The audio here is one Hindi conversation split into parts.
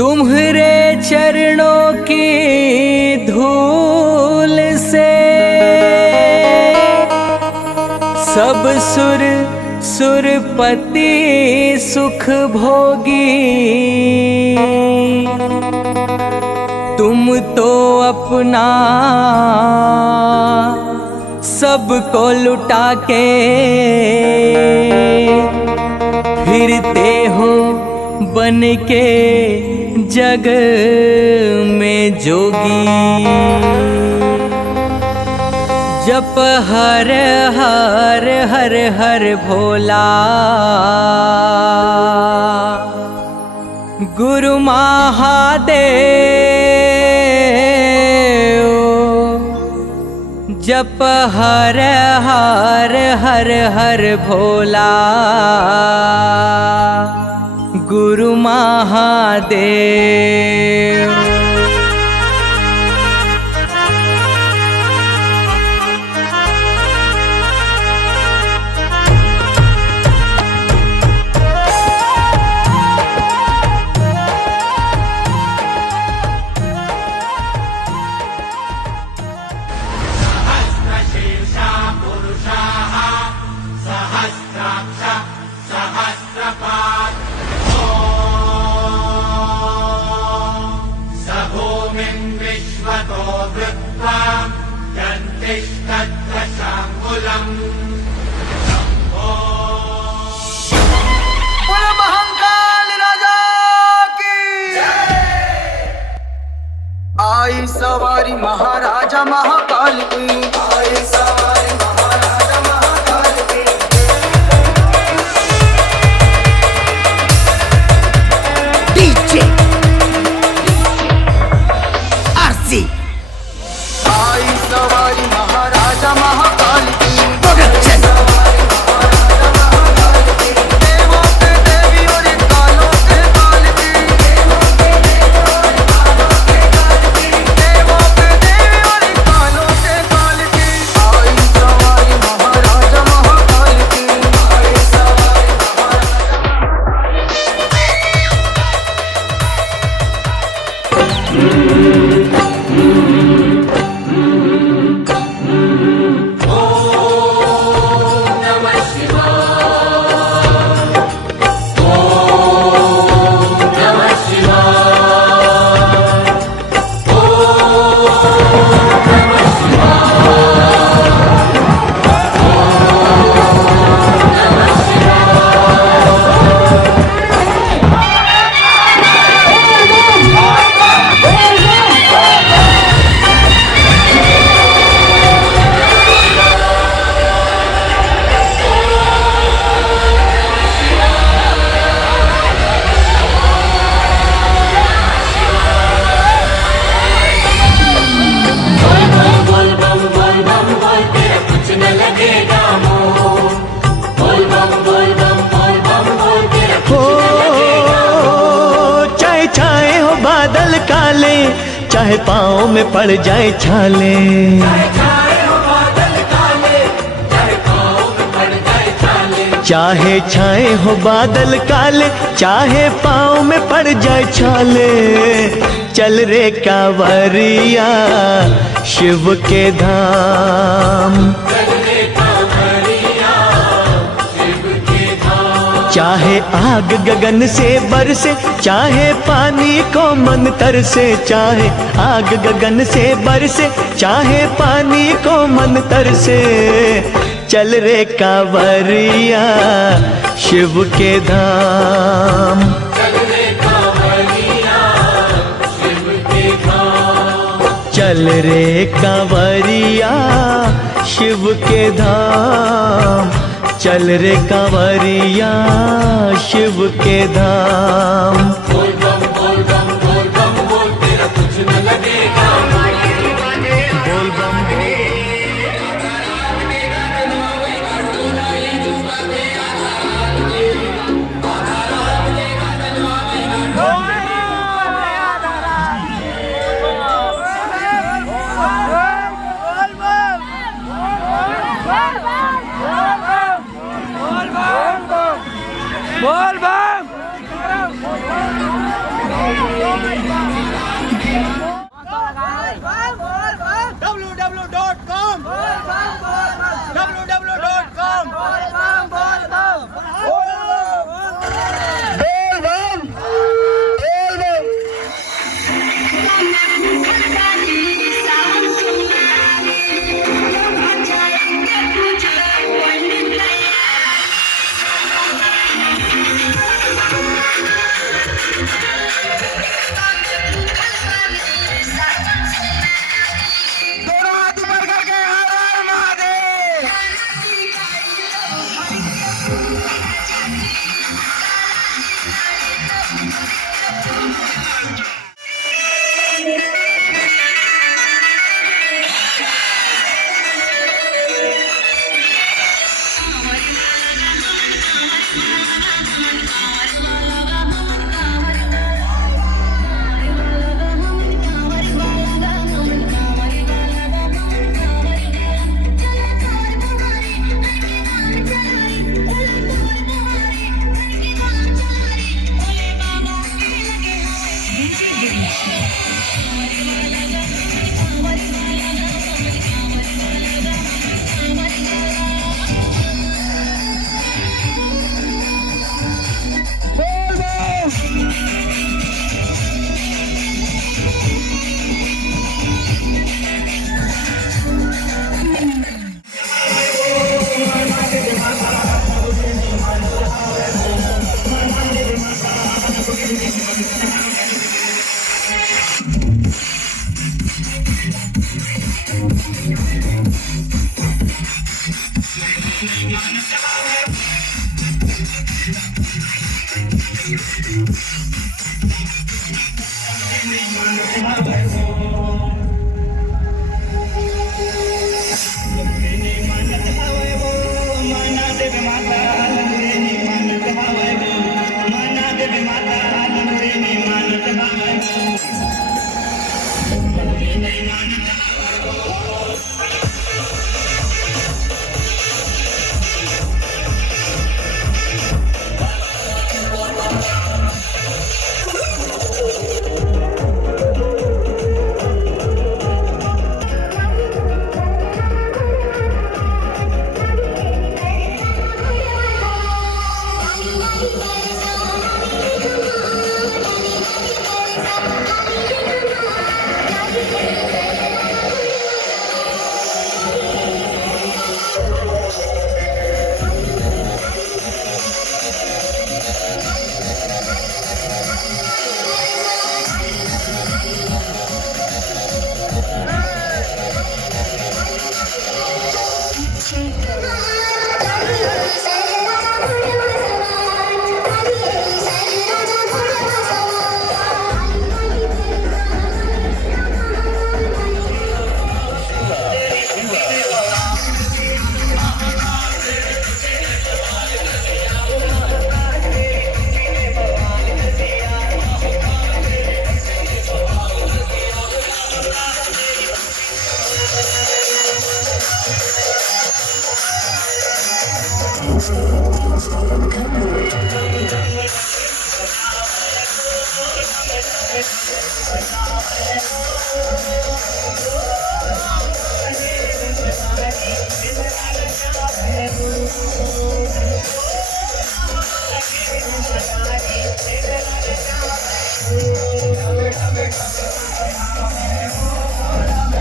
तुम्हारे चरणों की धूल से सब सुरपति सुख भोगी। तुम तो अपना सबको लुटा के फिरते हो बन के जग में जोगी। जप हर हर हर हर भोला गुरु महादेव। जप हर हर हर हर भोला गुरु महादेव। आई सवारी महाराजा महाकाल की, आई सवारी महाराजा महाकाल की। DJ RC. आई सवारी महाराजा महाकाल की प्रोडक्शन। देवों के देवी और कालों के काल की, देवों के देवी और कालों के काल की। आई सवारी महाराजा महाकाल की, आई सवारी चाहे पाँव में पड़ जाए छाले, चाहे छाए हो बादल काले, चाहे पाँव में पड़ जाए छाले। चल रे कांवरिया शिव के धाम, चाहे आग गगन से बरसे, चाहे पानी को मन तरसे। चाहे आग गगन से बरसे, चाहे पानी को मन तरसे। चल रे कांवरिया शिव के धाम, चल रे कांवरिया शिव के धाम, चल रे कांवरिया शिव के धाम, चल रे कांवरिया शिव के धाम। बोल बम बोल बम बोल बम बोल, तेरा कुछ न लगेगा। बोल बम बोल बम।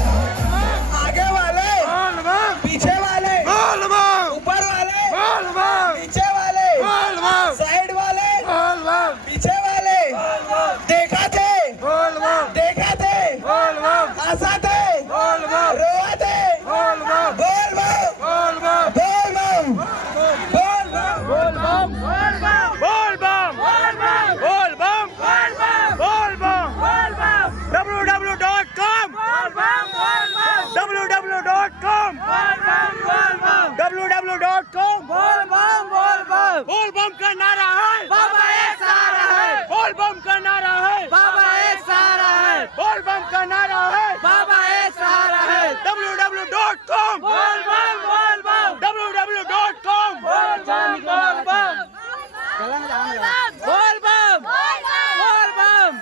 आगे वाले पीछे वाले ऊपर वाले नीचे वाले साइड वाले पीछे वाले देखा थे हंसा थे रोआ थे बोल बोल बम का नारा है बाबा एक सहारा है, बोल बम का नारा है बाबा एक सहारा है, बोल बम का नारा है बाबा एक सहारा है। www.com बोल बम www.com बोल बम बोल बम बोल बम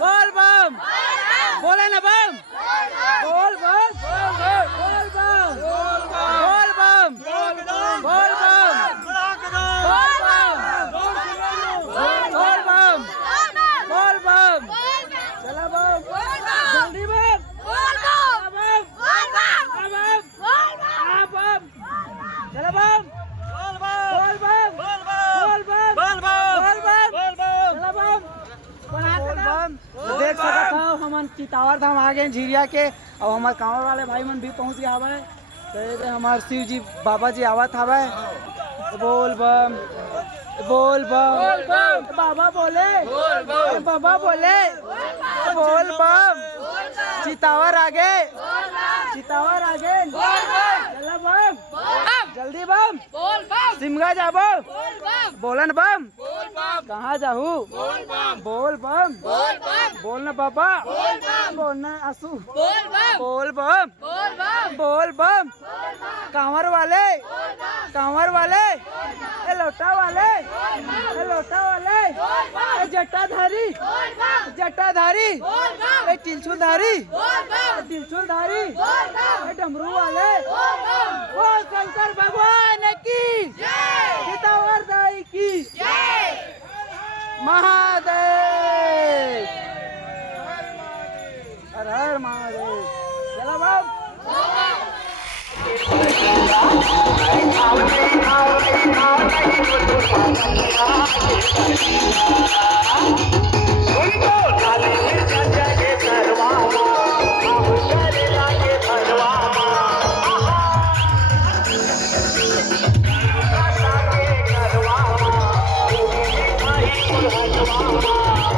बोल बम बोले ना बम बोल बम बोल बम बोल बम बोल बम बोल बम बोल बम बोल बम चला बम जल्दी बम चला बम बोल बम देख सकत हो हमन चितावर धाम आ गए झिरिया के। अब हमार कांवर वाले भाई मन भी पहुंच गए हवे। तो ये हमार शिव जी बाबा जी आवत हवे। बोल बम बाबा बोले बाबा बोले बोल बम चितावर आगे चला बम जल्दी बम सिमगा जाबो बोलन बम कहाँ जाहू बोल बम बोल ना बाबा बोल ना आसू बोल बम कांवर वाले ए लोटा वाले ए जटाधारी ए टिलछुलधारी ए डमरू वाले ओ शंकर भगवान की चितावर दाई की महादेव हर हर महादेव चला बाब Bye.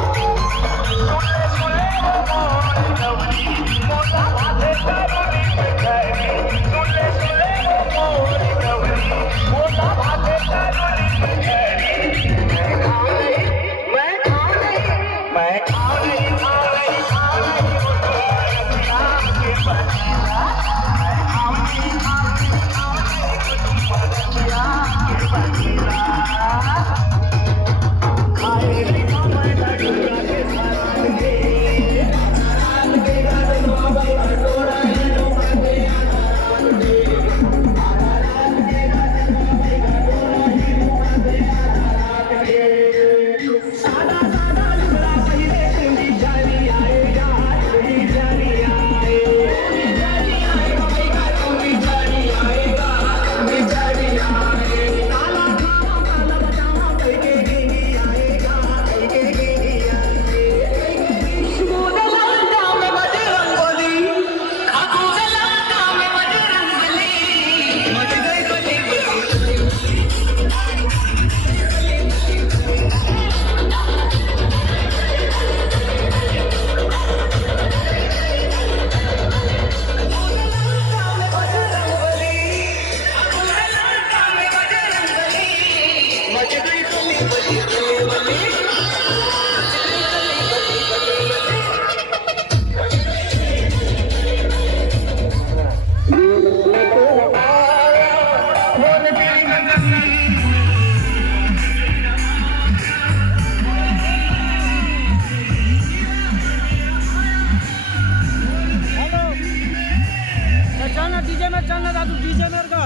चलना डीजे में, चलना दादू डीजे में का।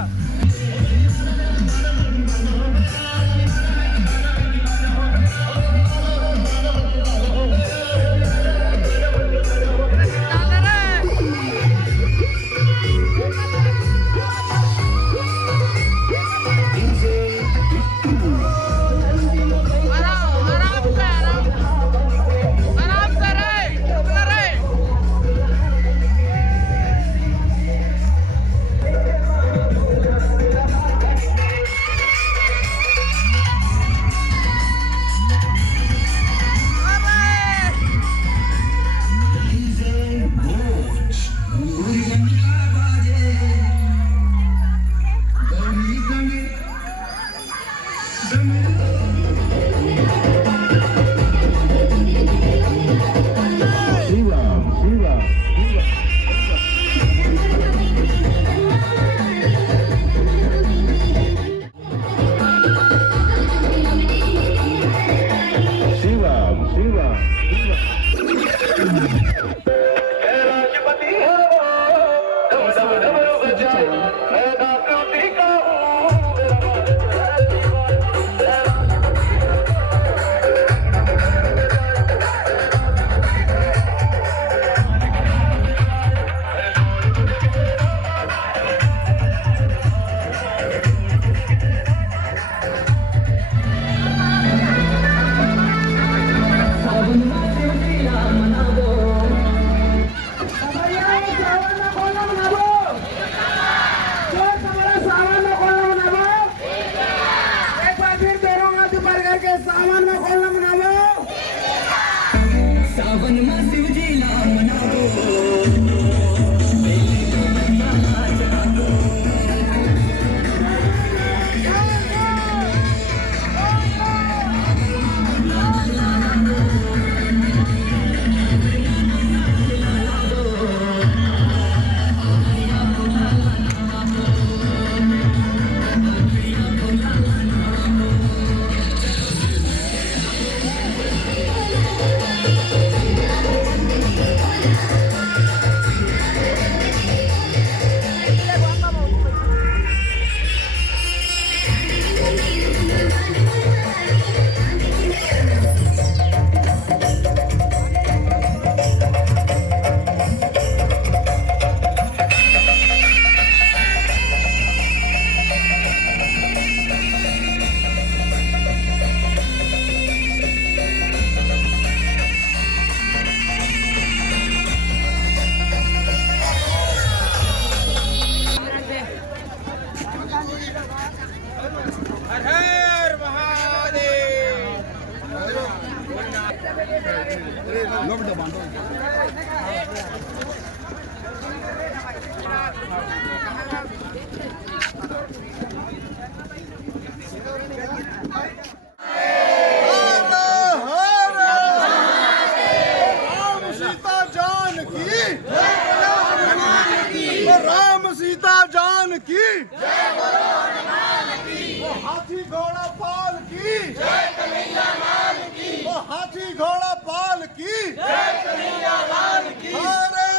हाथी घोड़ा पाल की जय कन्हैया लाल की। हाथी घोड़ा पाल की जय कन्हैया लाल की। हरे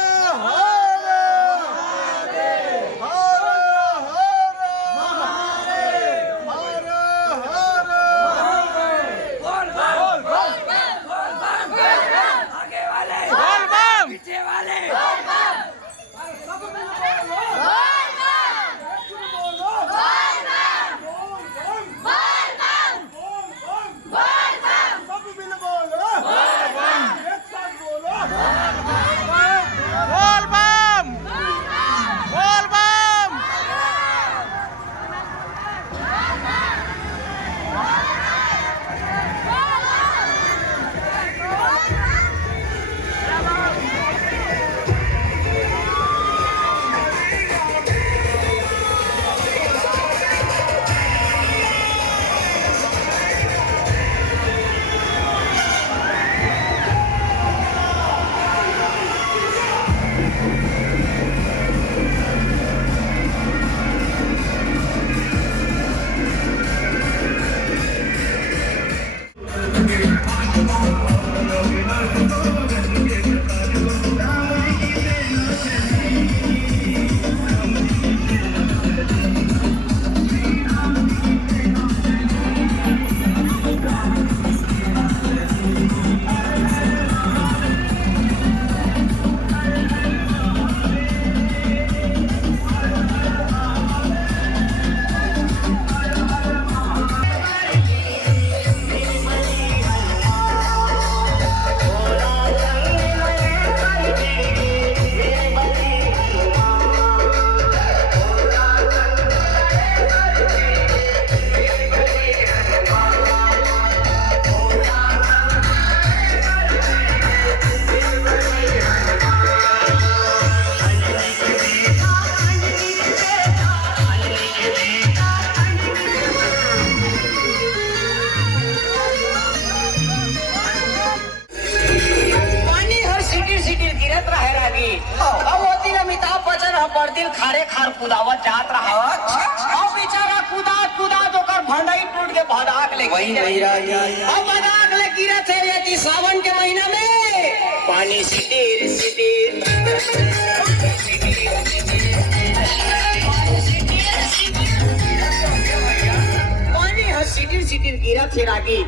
हरे हरे हरे हरे आगे वाले बोल बम, पीछे वाले बोल बम, सब मिल बोलो एक साथ बोलो बोल बम, बोल बम। पानी हर सिटी सिटी गिरत रहे रागी। अब होती ना अमिताभ बच्चन बर्दिल खारे खार कुदावत जात रहा। अब बेचारा कुदात कुदात ओकर भंडाई टूट के भदाक ले वही रागी। अब भदाक ले गिरत है यदि सावन के महीना में पानी सिटीर सिटीर पानी हर सिटीर सिटीर गिरत है रागी।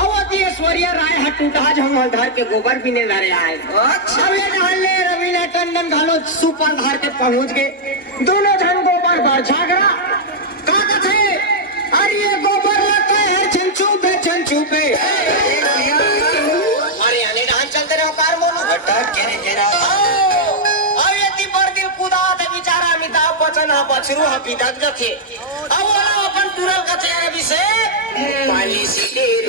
अवधि ऐश्वर्या राय हटूटा जंगल धर के गोबर भी ने धरे आए। अब ये नहले रवीना टंडन घालो सुपर धर के पहुंच गए। दोनों जन गोबर भर झगड़ा का कथे अरे ये गोबर लगता है चंचू पे अरे आने डांस चलते रहो कार मोनो हटक के जरा अब ये ती पर दिल कुदा दे बेचारा अमिताभ बच्चन हा बछरू हा पिदक गथे। अब वाला अपन तुरल कथे अरे से पानी सिटीर